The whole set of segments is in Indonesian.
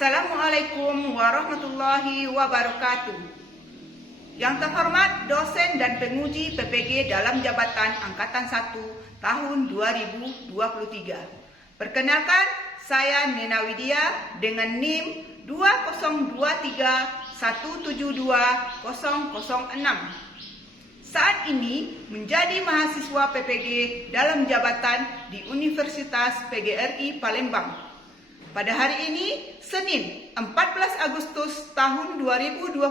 Assalamualaikum warahmatullahi wabarakatuh. Yang terhormat dosen dan penguji PPG dalam jabatan Angkatan 1 tahun 2023. Perkenalkan, saya Nena Widya dengan NIM 20231720006. Saat ini menjadi mahasiswa PPG dalam jabatan di Universitas PGRI Palembang. Pada hari ini, Senin 14 Agustus tahun 2023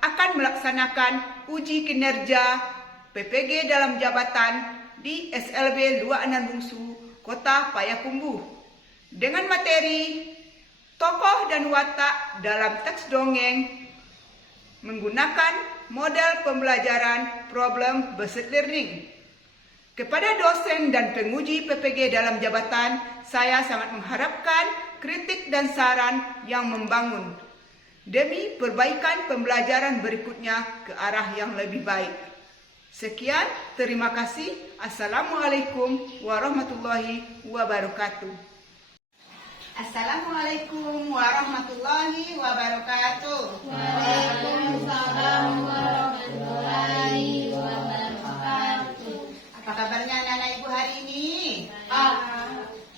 akan melaksanakan uji kinerja PPG dalam jabatan di SLB Luak Anan Bungsu, Kota Payakumbuh. Dengan materi tokoh dan watak dalam teks dongeng menggunakan model pembelajaran problem based learning. Kepada dosen dan penguji PPG dalam jabatan, saya sangat mengharapkan kritik dan saran yang membangun demi perbaikan pembelajaran berikutnya ke arah yang lebih baik. Sekian, terima kasih. Assalamualaikum warahmatullahi wabarakatuh. Assalamualaikum warahmatullahi wabarakatuh. Waalaikumsalam warahmatullahi wabarakatuh. Apa kabarnya anak-anak ibu hari ini?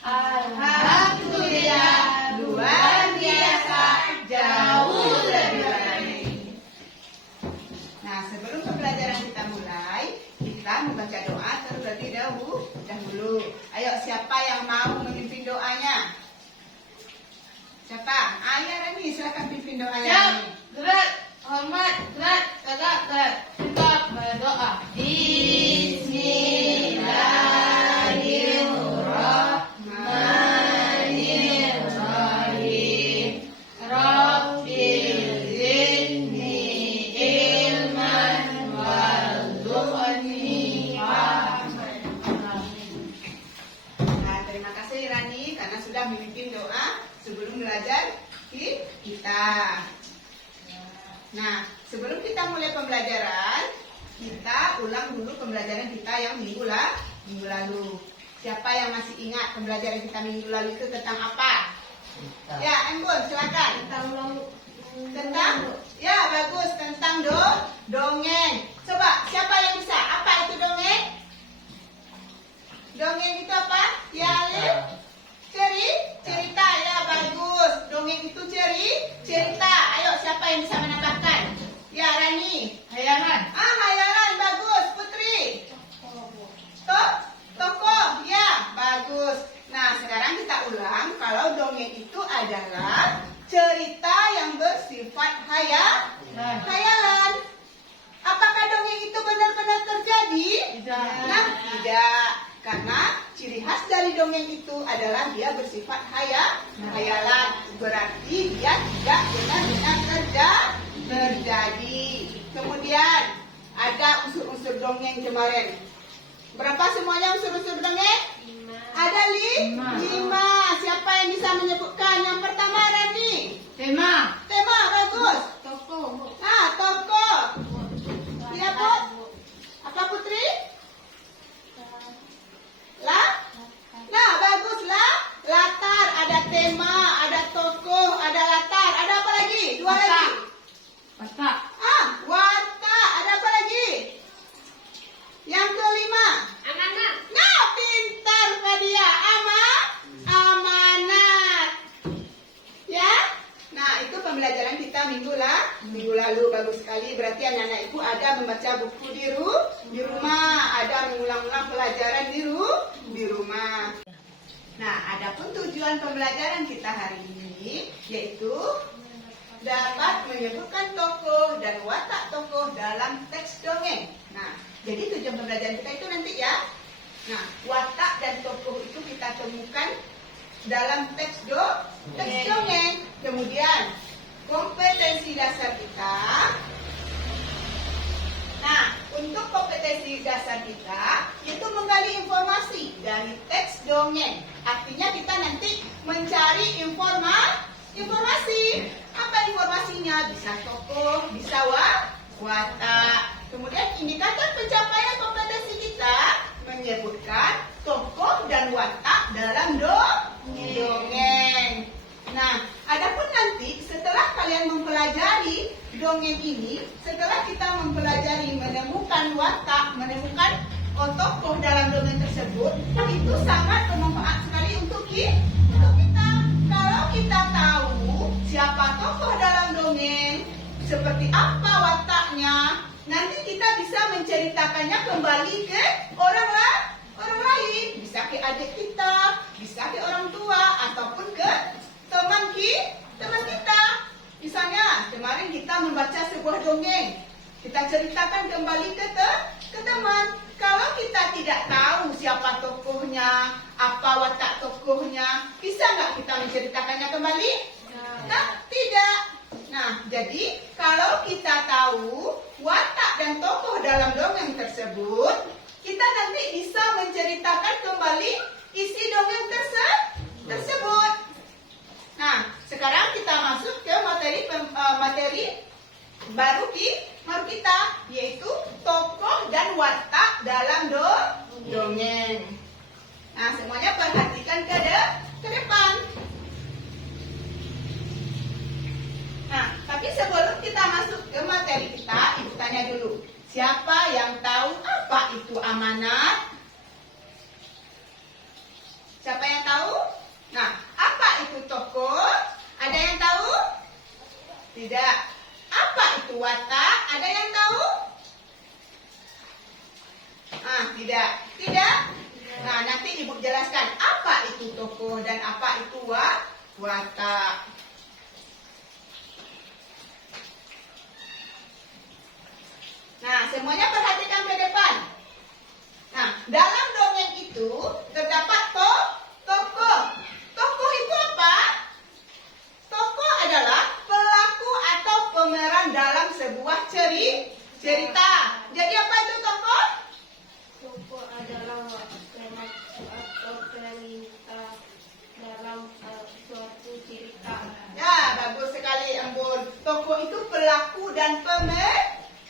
Alhamdulillah, luar biasa, jauh lebih baik. Nah, sebelum pembelajaran kita mulai, kita membaca doa terlebih dahulu. Ayo, siapa yang mau memimpin doanya? Siapa? Ayah Rani, silakan pimpin doanya. Siap, gerak, hormat, gerak, tegak, gerak. Kita berdoa. Bismillahirrahmanirrahim. Rabbil zidni ilman warzuqni fahman. Nah, terima kasih Rani karena sudah memimpin doa sebelum belajar kita. Nah, sebelum kita mulai pembelajaran, kita ulang dulu pembelajaran kita yang minggu lalu. Siapa yang masih ingat pembelajaran kita minggu lalu itu tentang apa? Ya, Embun, silakan. Tentang? Ya, bagus. Tentang dongeng. Coba, siapa yang bisa? Apa itu dongeng? Dongeng itu apa? Ya, Alif? Cerita. Ya, bagus. Dongeng itu cerita. Ayo, siapa yang bisa menambahkan? Ya, Rani. Hayalan. Hayalan, bagus. Putri. Tokoh. Ya, bagus. Nah, sekarang kita ulang kalau dongeng itu adalah cerita yang bersifat hayalan. Apakah dongeng itu benar-benar terjadi? Tidak. Nah, tidak. Karena ciri khas dari dongeng itu adalah dia bersifat hayalan. Berarti dia tidak benar-benar terjadi. Kemudian ada unsur-unsur dongeng kemarin. Berapa semuanya unsur-unsur dongeng? 5. Ada 5. Siapa yang bisa menyebutkan? Yang pertama Rani. Tema. Bagus. Tokoh. Tokoh. Iya, Bu. Apa Putri? Nah, baguslah. Latar, ada tema, ada tokoh, ada latar. Ada apa lagi? 2 lagi. Watak. Watak. Ada apa lagi? Yang kelima. Amanat. Nah, pintar Fadia. Amanat. Ya. Nah, itu pembelajaran kita minggu lalu. Bagus sekali. Berarti anak-anak ibu ada membaca buku di rumah, ada mengulang-ulang pelajaran di rumah. Nah, adapun tujuan pembelajaran kita hari ini yaitu dapat menyebutkan tokoh dan watak tokoh dalam teks dongeng. Nah, jadi tujuan pembelajaran kita itu nanti ya. Nah, watak dan tokoh itu kita temukan dalam teks dongeng. Kemudian kompetensi dasar kita yaitu menggali informasi dari teks dongeng. Artinya kita nanti mencari informasi. Apa informasinya? Bisa tokoh, bisa watak. Kemudian indikator pencapaian kompetensi kita menyebutkan tokoh dan watak dalam dongeng. Nah, adapun nanti setelah kalian mempelajari dongeng ini, setelah kita mempelajari menemukan watak, menemukan tokoh dalam dongeng tersebut, itu sangat bermanfaat sekali untuk kita. Kalau kita tahu siapa tokoh dalam dongeng, seperti apa wataknya, nanti kita bisa menceritakannya kembali ke orang lain, bisa ke adik kita, bisa ke orang tua, ataupun ke teman kita. Misalnya kemarin kita membaca sebuah dongeng, kita ceritakan kembali ke teman. Kalau kita tidak tahu siapa tokohnya, apa watak tokohnya, bisa nggak kita menceritakannya kembali? Tidak. Nah, jadi kalau kita tahu watak dan tokoh dalam dongeng tersebut, kita nanti bisa menceritakan kembali isi dongeng tersebut. Nah, sekarang kita masuk ke materi baru kita, yaitu tokoh dan watak dalam dongeng. Nah, semuanya perhatikan ke depan. Nah, tapi sebelum kita masuk ke materi kita, Ibu tanya dulu. Siapa yang tahu apa itu amanat? Siapa yang tahu? Nah, apa itu tokoh? Ada yang tahu? Tidak. Apa itu watak? Ada yang tahu? Tidak. Tidak? Nah, nanti Ibu jelaskan apa itu tokoh dan apa itu watak. Nah, semuanya perhatikan ke depan. Nah, dalam dongeng itu terdapat tokoh. Tokoh itu apa? Tokoh adalah pelaku atau pemeran dalam sebuah cerita. Jadi apa itu tokoh? Tokoh adalah pelaku atau pemerintah dalam suatu cerita. Ya, bagus sekali, Embun. Tokoh itu pelaku dan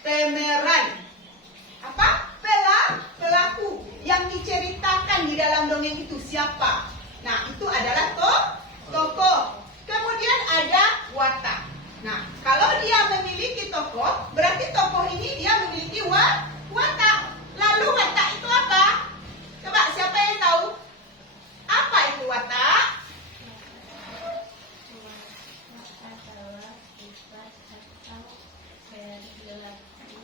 pemeran. Apa? Pelaku. Yang diceritakan di dalam dongeng itu siapa? Nah, itu adalah tokoh. Kemudian ada watak. Nah, kalau dia memiliki tokoh, berarti tokoh ini dia memiliki watak. Lalu watak itu apa? Coba siapa yang tahu? Apa itu watak? Adalah sifat atau perilaku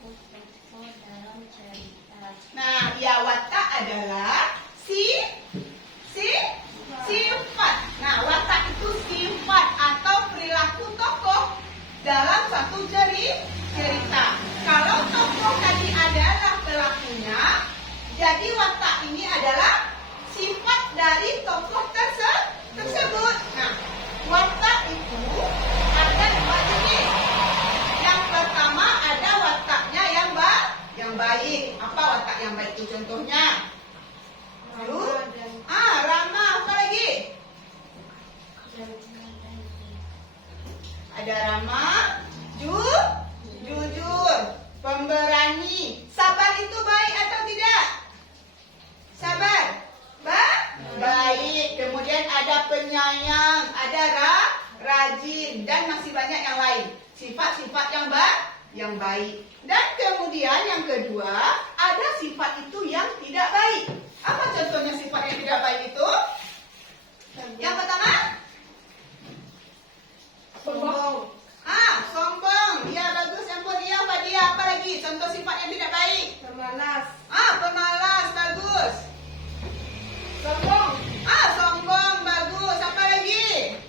tokoh dalam cerita. Nah, ya watak adalah sifat. Nah, watak itu sifat atau perilaku tokoh dalam satu cerita. Kalau tokoh tadi adalah pelakunya, jadi watak ini adalah sifat dari tokoh tersebut. Nah, watak itu ada dua jenis. Yang pertama ada wataknya yang baik. Apa watak yang baik itu contohnya? Ramah. Apa lagi? Ada ramah, jujur, pemberani. Sabar itu baik atau tidak? Sabar, baik. Kemudian ada penyayang, ada rajin, dan masih banyak yang lain. Sifat-sifat yang baik. Dan kemudian yang kedua, ada sifat itu yang tidak baik. Apa contohnya sifat yang tidak baik itu? Yang pertama, Sombong. Sombong. Ya, bagus. Ampun, ya, Pak Dia. Apa lagi? Contoh sifat yang tidak baik. Pemalas. Pemalas. Bagus. Sombong. Sombong. Bagus. Apa lagi?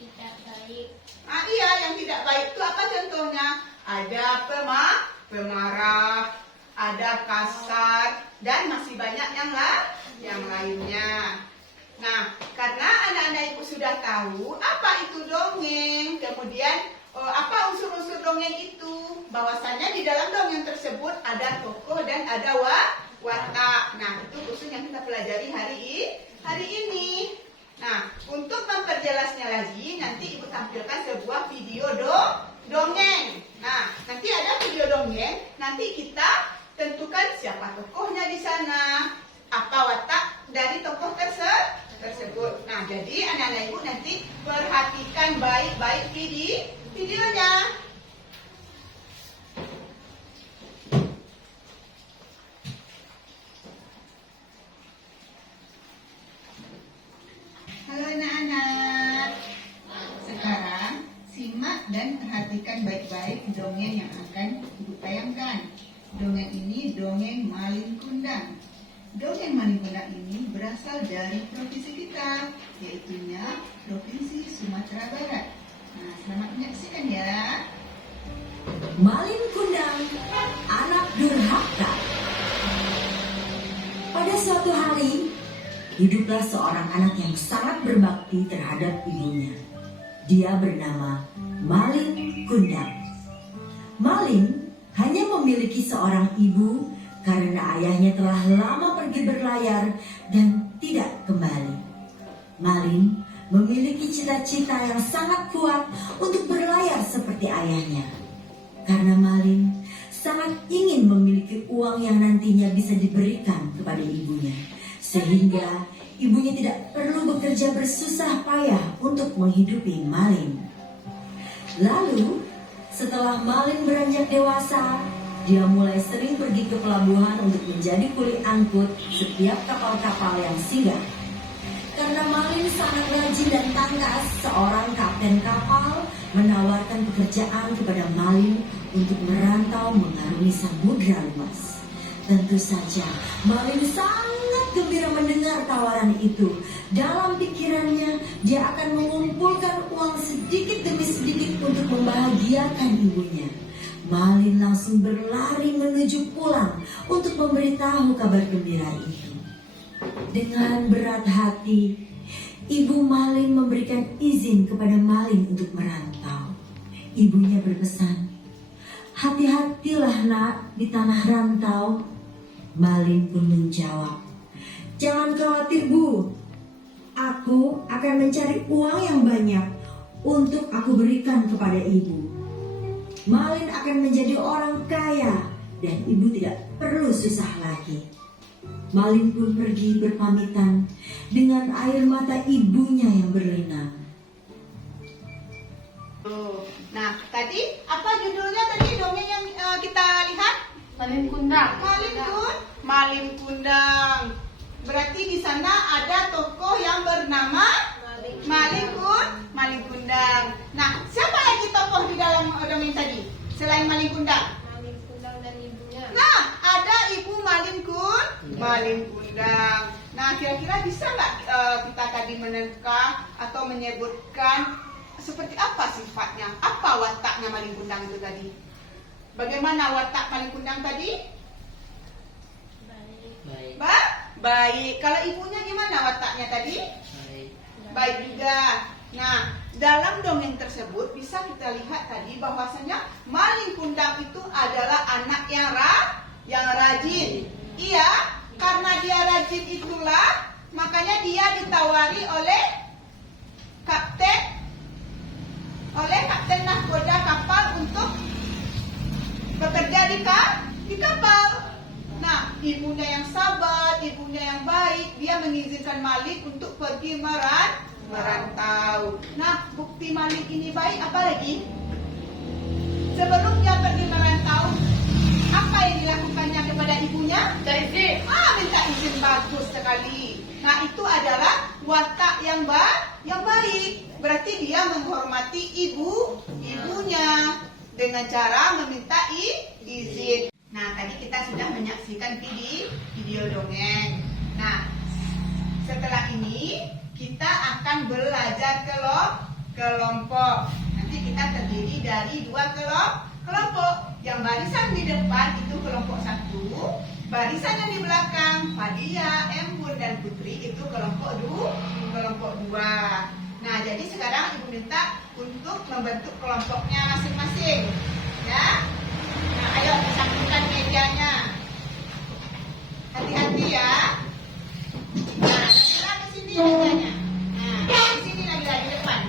Tidak baik. Iya, yang tidak baik itu apa contohnya? Ada pemarah, ada kasar, dan masih banyak yang lainnya. Nah, karena anak-anak ibu sudah tahu apa itu dongeng, kemudian apa unsur-unsur dongeng itu? Bahwasanya di dalam dongeng tersebut ada tokoh dan ada watak. Nah, itu unsur yang kita pelajari hari ini. Nah, untuk memperjelasnya lagi, nanti Ibu tampilkan sebuah video dongeng. Nah, nanti ada video dongeng, nanti kita tentukan siapa tokohnya di sana, apa watak dari tokoh tersebut. Nah, jadi anak-anak Ibu nanti perhatikan baik-baik videonya. Halo anak-anak. Sekarang simak dan perhatikan baik-baik dongeng yang akan Ibu tayangkan. Dongeng ini dongeng Malin Kundang. Dongeng Malin Kundang ini berasal dari provinsi kita, yaitunya Provinsi Sumatera Barat. Nah, selamat menyaksikan ya. Malin Kundang, anak durhaka. Pada suatu hari, hiduplah seorang anak yang sangat berbakti terhadap ibunya. Dia bernama Malin Kundang. Malin hanya memiliki seorang ibu karena ayahnya telah lama pergi berlayar dan tidak kembali. Malin memiliki cita-cita yang sangat kuat untuk berlayar seperti ayahnya. Karena Malin sangat ingin memiliki uang yang nantinya bisa diberikan kepada ibunya, sehingga ibunya tidak perlu bekerja bersusah payah untuk menghidupi Malin. Lalu, setelah Malin beranjak dewasa, dia mulai sering pergi ke pelabuhan untuk menjadi kuli angkut setiap kapal-kapal yang singgah. Karena Malin sangat rajin dan tangkas, seorang kapten kapal menawarkan pekerjaan kepada Malin untuk merantau mengarungi samudra luas. Tentu saja, Malin sangat gembira mendengar tawaran itu. Dalam pikirannya, dia akan mengumpulkan uang sedikit demi sedikit untuk membahagiakan ibunya. Malin langsung berlari menuju pulang untuk memberitahu kabar gembira itu. Dengan berat hati, Ibu Malin memberikan izin kepada Malin untuk merantau. Ibunya berpesan, "Hati-hatilah nak di tanah rantau." Malin pun menjawab, "Jangan khawatir Bu, aku akan mencari uang yang banyak untuk aku berikan kepada ibu. Malin akan menjadi orang kaya dan ibu tidak perlu susah lagi." Malin pun pergi berpamitan dengan air mata ibunya yang berlinang. Nah, tadi apa judulnya tadi dongeng yang kita lihat? Malin Kundang. Malin Kundang. Berarti di sana ada tokoh yang bernama Malin Kundang. Nah, siapa lagi tokoh di dalam dongeng tadi selain Malin Kundang? Malin Kundang dan ibunya. Nah, ada ibu Malin Kundang. Nah, kira-kira bisa nggak kita tadi menerka atau menyebutkan seperti apa sifatnya, apa wataknya Malin Kundang itu tadi? Bagaimana watak Malin Kundang tadi? Baik. Baik. Kalau ibunya gimana wataknya tadi? Baik juga. Nah, dalam dongeng tersebut bisa kita lihat tadi bahwasanya Malin Kundang itu adalah anak yang rajin. Iya, karena dia rajin itulah makanya dia ditawari oleh kapten nahkoda kapal untuk bekerja di kapal. Nah, ibunya yang sabar, ibunya yang baik, dia mengizinkan Malin untuk pergi merantau. Nah, bukti Malin ini baik apa lagi? Sebelum dia pergi merantau, apa yang dilakukannya kepada ibunya? Minta izin, bagus sekali. Nah, itu adalah watak yang baik. Berarti dia menghormati ibunya dengan cara meminta izin. Nah, tadi kita sudah menyaksikan video dongeng. Nah, setelah ini kita akan belajar kelompok. Nanti kita terdiri dari 2 kelompok. Yang barisan di depan itu kelompok 1, barisan yang di belakang Fadia, Embun dan Putri itu kelompok 2. Nah, jadi sekarang Ibu minta untuk bentuk kelompoknya masing-masing. Ya. Nah, ayo disatukan mejanya. Hati-hati ya. Nah, Nabila ke sini mejanya. Nah, di sini Nabila di depan.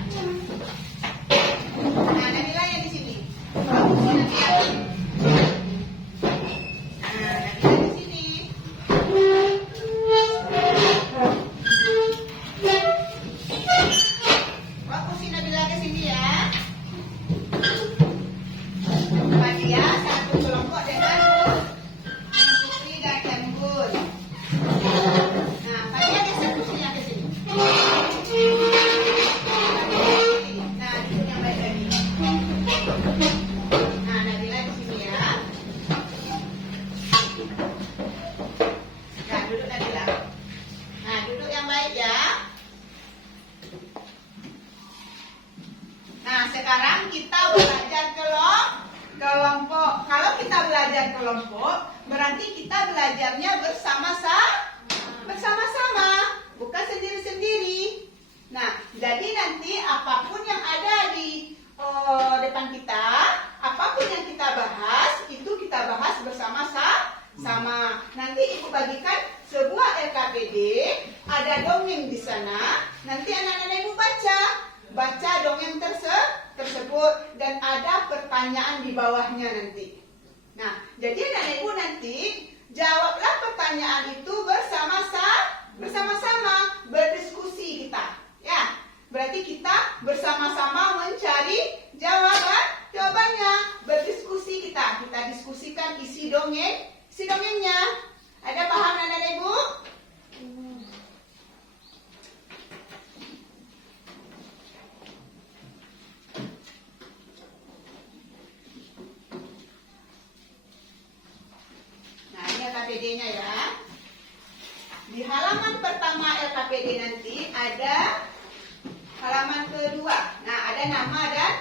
Nah, Nabila yang di sini. Nabila. Nah, Nabila di sini. Fokusin Nabila ke sini ya. Bagi ya, satu kelompok dengan Putri dan Embun. Nah, Fadia geser kursinya ke sini. Nah, duduk yang baik lagi. Nah, Nabila di sini ya. Nah, duduk Nabila. Nah, duduk yang baik ya. Nah, sekarang kita belajar kelompok. Kalau kita belajar kelompok, berarti kita belajarnya bersama-sama, bukan sendiri-sendiri. Nah, jadi nanti apapun yang ada di depan kita, apapun yang kita bahas, itu kita bahas bersama-sama. Nanti Ibu bagikan sebuah LKPD, ada dongeng di sana. Nanti anak-anak Ibu baca dongeng tersebut dan ada pertanyaan di bawahnya nanti. Nah, jadi anak Ibu nanti jawablah pertanyaan itu bersama-sama, berdiskusi kita. Ya, berarti kita bersama-sama mencari jawabannya, berdiskusi kita diskusikan isi dongengnya. Ada paham anak Ibu? Nah, ini LKPD-nya ya. Di halaman pertama LKPD nanti ada halaman kedua. Nah, ada nama dan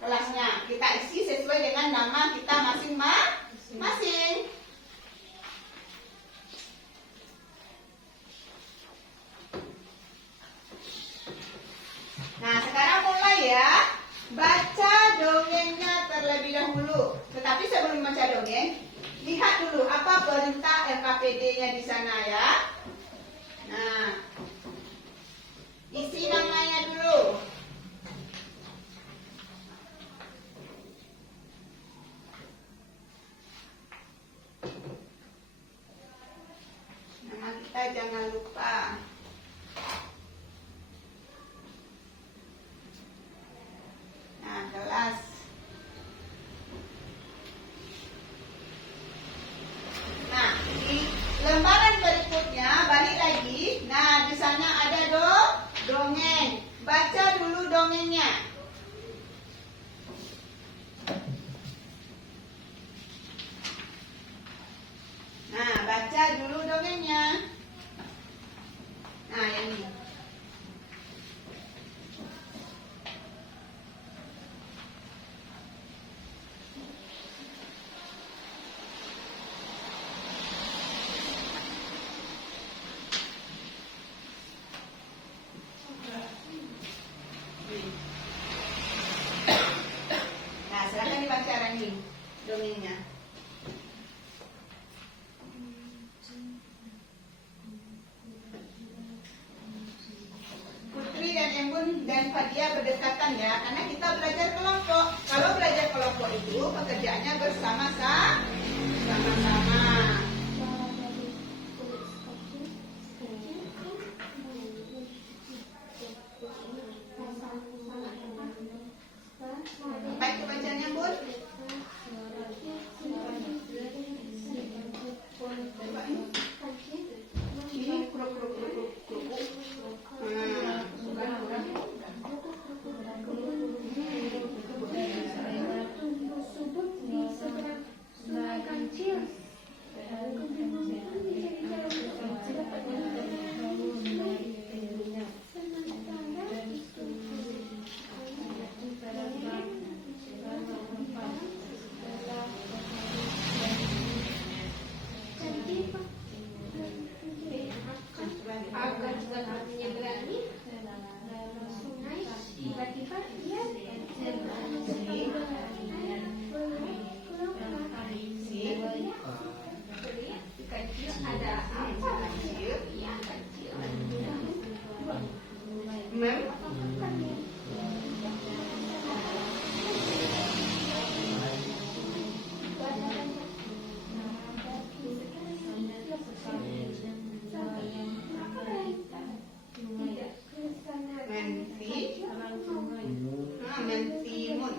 kelasnya. Kita isi sesuai dengan nama kita masing-masing. Nah, sekarang mulai ya. Baca dongengnya terlebih dahulu. Tetapi sebelum baca dongeng, lihat dulu apa perintah LKPD-nya di sana ya. Nah, isi namanya dulu. Nama kita jangan lupa. Nah, kelas. Nah, di lembaran berikutnya balik lagi. Nah, di sana ada dongeng. Baca dulu dongengnya. Nah, baca dulu dongengnya. Nah, yang ini. Nah, silakan dibaca Rani dongengnya. Putri dan Embun dan Fadia berdekatan ya, karena kita belajar kelompok. Kalau belajar kelompok itu pekerjaannya bersama-sama. Apa itu bacanya, Bun? Ini kuruk. Mem. Menti. Mentimun.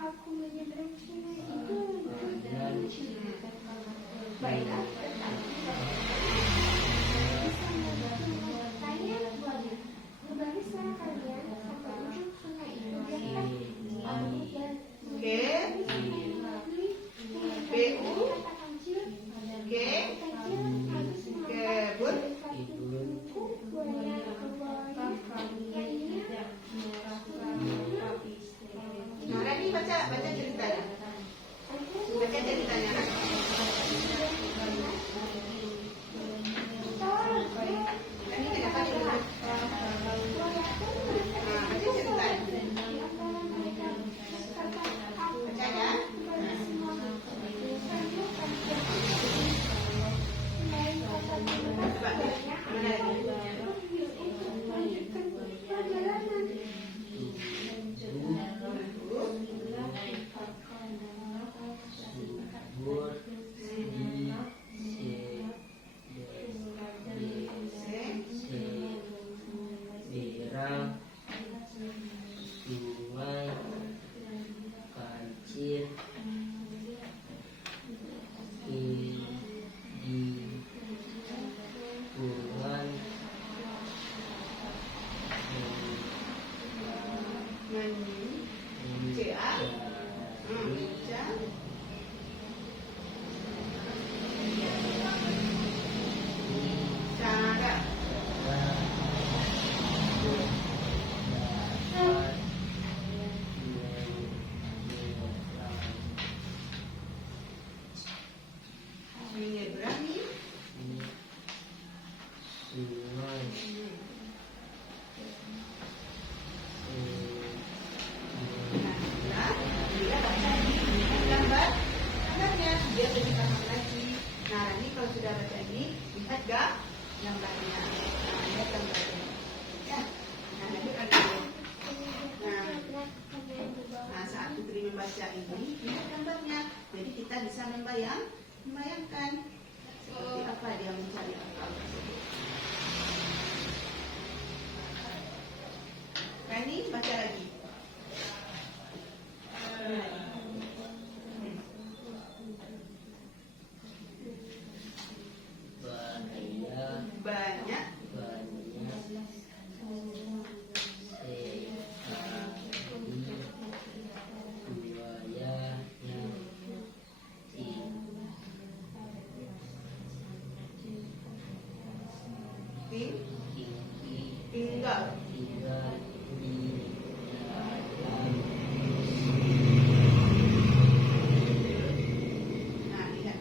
Aku menyeberang sungai itu. Baiklah, tanya buahnya. Berbarislah kalian sampai ujung sungai itu. Biarkan aku dan Oke. BU. Oke. Kebun. Nah, Rani baca ceritanya. Baca ceritanya. Rani kenapa dulu? Nah, baca ceritanya. Baca ya. Coba. Mana lagi? Sungai, kancil, hubungan, Cara. Menyeberangi. Nah, dia baca gambar. Gambarnya dia lebih paham lagi. Nah, Rani kalau sudah baca ini, lihat gak gambarnya? Nah, lihat gambarnya. Ya. Nah, nanti kan nah, saat Putri membaca ini, lihat gambarnya. Jadi kita bisa membayangkan seperti apa dia mencari akal tersebut. Rani baca lagi. Banyak tinggal. Nah, lihat.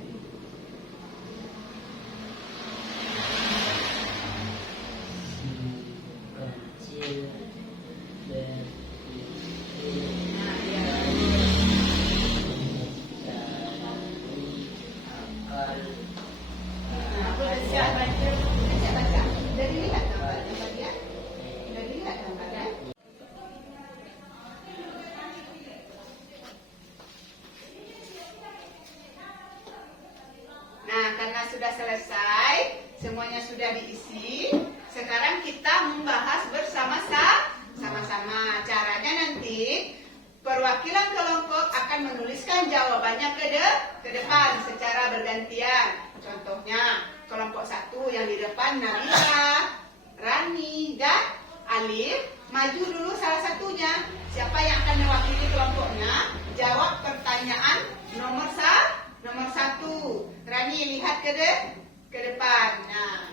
Nah, lihat. Nah, aku udah siap baca. Udah dilihat gambarnya dia? Udah dilihat gambarnya? Nah, karena sudah selesai, semuanya sudah diisi. Sekarang kita membahas bersama-sama. Caranya nanti perwakilan kelompok akan menuliskan jawabannya ke depan secara bergantian. Contohnya, kelompok 1 yang di depan Nabila, Rani, dan Alif. Maju dulu salah satunya. Siapa yang akan mewakili kelompoknya? Jawab pertanyaan nomor 1. Rani lihat ke depan. Nah,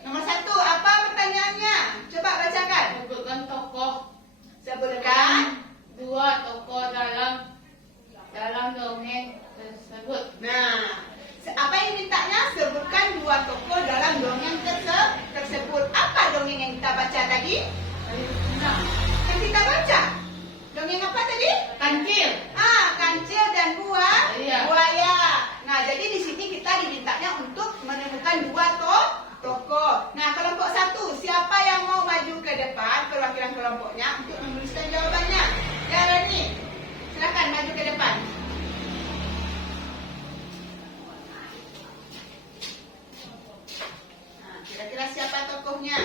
nomor 1, apa pertanyaannya? Coba bacakan. Sebutkan tokoh. Sebutkan. 2 tokoh dalam dongeng tersebut. Nah, apa yang dimintanya? Sebutkan 2 tokoh dalam dongeng tersebut. Apa dongeng yang kita baca tadi? Yang kita baca? Dongeng apa tadi? Kancil. Kancil dan Iya. buaya. Nah, jadi di sini kita dimintanya untuk menemukan 2 tokohnya.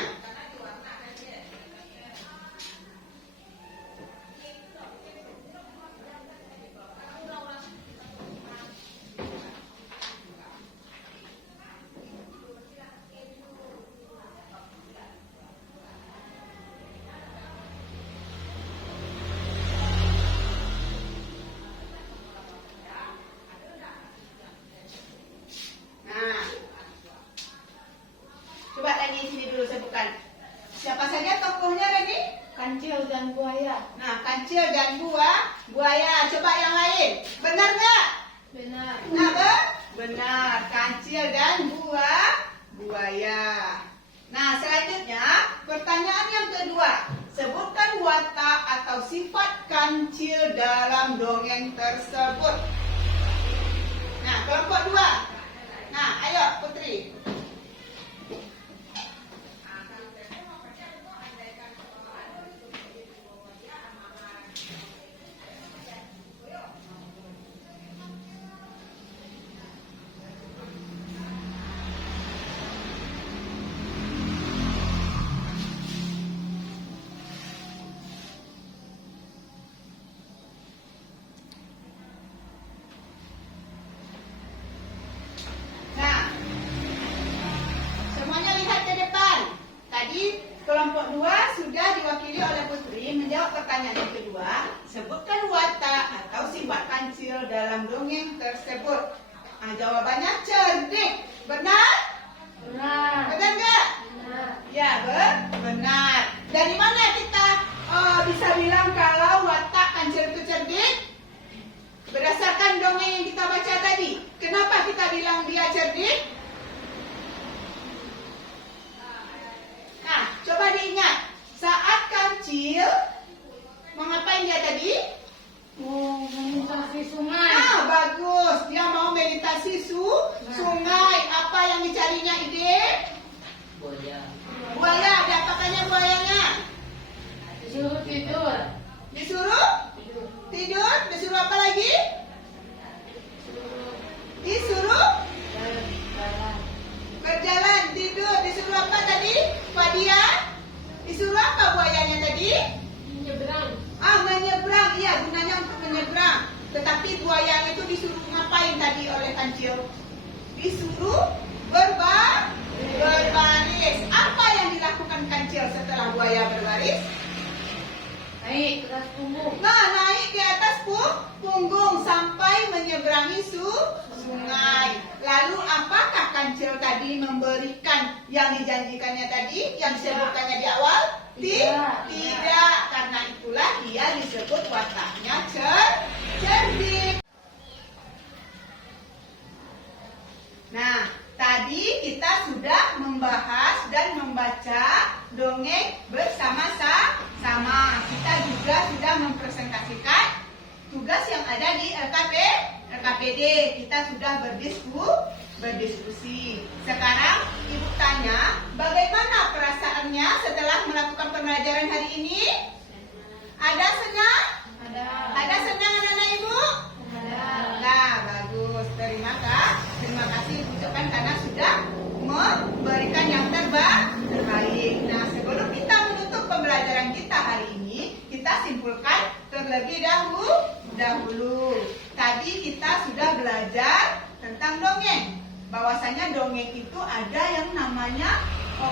Nah, coba Rani sini dulu sebutkan. Siapa saja tokohnya Rani? Kancil dan buaya. Nah, kancil dan buaya. Coba yang lain. Benar nggak? Benar. Nah, benar. Kancil dan buaya. Nah, selanjutnya pertanyaan yang kedua. Sebutkan watak atau sifat kancil dalam dongeng tersebut. Nah, kelompok 2. Nah, ayo Putri. Nah, semuanya lihat ke depan. Tadi kelompok 2 sudah diwakili oleh Putri menjawab pertanyaan yang kedua. Sebutkan watak atau sifat kancil dalam dongeng tersebut. Nah, jawabannya cerdik. Benar? Benar. Benar nggak? Benar. Ya, benar. Dari mana kita bisa bilang kalau watak kancil itu cerdik? Berdasarkan dongeng yang kita baca tadi. Kenapa kita bilang dia cerdik? Nah, coba diingat. Saat kancil, mau ngapain dia tadi? Mau melintasi sungai. Ah, bagus. Dia mau melintasi sungai. Apa yang dicarinya ide? Buaya. Buaya. Diapakannya buayanya? Disuruh tidur. Disuruh tidur. Disuruh apa lagi? Disuruh Jalan. berjalan. Tidur. Disuruh apa tadi? Fadia? Disuruh apa buayanya tadi? Menyeberang. Menyeberang. Iya, gunanya untuk menyeberang. Tetapi buayanya itu disuruh ngapain tadi oleh kancil? Disuruh berbaris. Apa yang dilakukan kancil setelah buaya berbaris? Naik ke atas punggung. Nah, naik ke atas punggung sampai menyeberangi sungai. Lalu apakah kancil tadi memberikan yang dijanjikannya tadi, yang disebutkannya di awal? Tidak. Karena itulah dia disebut wataknya cerdik. Nah, tadi kita sudah membahas dan membaca dongeng bersama-sama. Kita juga sudah mempresentasikan tugas yang ada di LKPD. Kita sudah berdiskusi. Sekarang Ibu tanya, bagaimana perasaannya setelah melakukan pembelajaran hari ini? Ada senang? Ada. Ada senang anak-anak Ibu? Ada. Nah, bagus. Terima kasih Ibu ucapkan karena sudah memberikan yang terbaik. Nah, sebelum kita menutup pembelajaran kita hari ini, kita simpulkan terlebih dahulu. Tadi kita sudah belajar tentang dongeng. Bahwasanya dongeng itu ada yang namanya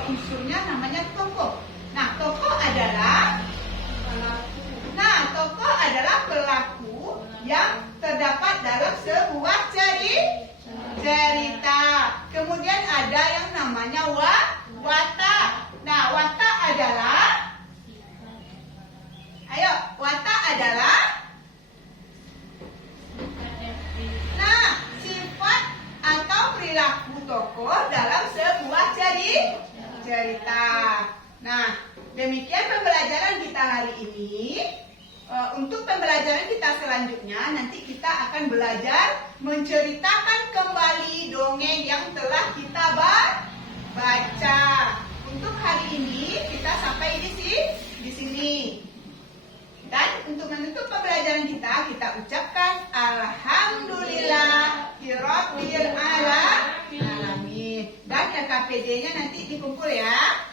unsurnya namanya tokoh. Nah, tokoh adalah pelaku yang terdapat dalam sebuah cerita. Kemudian ada yang namanya watak. Nah, watak adalah sifat atau perilaku tokoh dalam sebuah cerita. Nah, demikian pembelajaran kita hari ini. Untuk pembelajaran kita selanjutnya, nanti kita akan belajar menceritakan kembali dongeng yang telah kita baca. Untuk hari ini kita sampai di sini. Dan untuk menutup pembelajaran kita ucapkan Alhamdulillahirabbil alamin. Dan LKPD-nya nanti dikumpul ya.